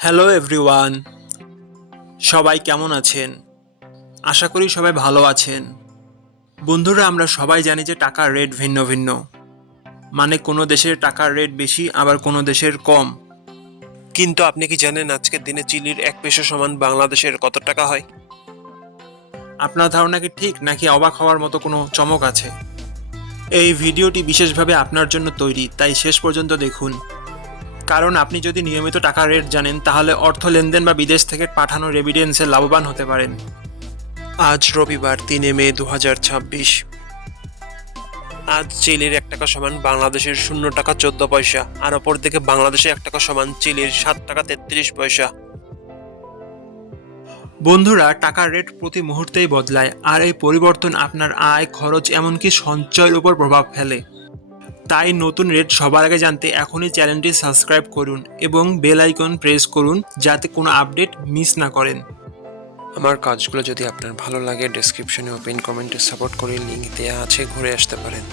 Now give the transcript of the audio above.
Hello everyone, সবাই কেমন আছেন? আশা করি সবাই ভালো আছেন। বন্ধুরা, আমরা সবাই জানি যে টাকার রেট ভিন্ন ভিন্ন। মানে কোনো দেশের টাকার রেট বেশি, আবার কোনো দেশের কম। কিন্তু আপনি কি জানেন আজকের দিনে চিলির 1 পেসো সমান বাংলাদেশের কত টাকা হয়? আপনার ধারণা কি ঠিক, নাকি অবাক হওয়ার মতো কোনো চমক আছে? এই ভিডিওটি বিশেষভাবে আপনার জন্য তৈরি, তাই শেষ পর্যন্ত দেখুন। কারণ আপনি যদি নিয়মিত টাকার রেট জানেন, তাহলে অর্থ লেনদেন বা বিদেশ থেকে পাঠানো রেমিটেন্সে লাভবান হতে পারেন। আজ রবিবার 3 মে 2026। আজ চিলির 1 টাকা সমান বাংলাদেশের 0 টাকা 14 পয়সা, আর অপরদিকে বাংলাদেশে 1 টাকা সমান চিলির 7 টাকা 33 পয়সা। বন্ধুরা, টাকার রেট প্রতি মুহূর্তেই বদলায়, আর এই পরিবর্তন আপনার আয়, খরচ, এমনকি সঞ্চয়ের উপর প্রভাব ফেলে। তাই নতুন রেট সবার আগে জানতে এখনই চ্যানেলটি সাবস্ক্রাইব করুন এবং বেল আইকন প্রেস করুন, যাতে কোনো আপডেট মিস না করেন। আমার কাজগুলো যদি আপনার ভালো লাগে, ডেসক্রিপশনে ও পিন কমেন্টে সাপোর্ট করে লিংক দেওয়া আছে, ঘুরে আসতে পারেন।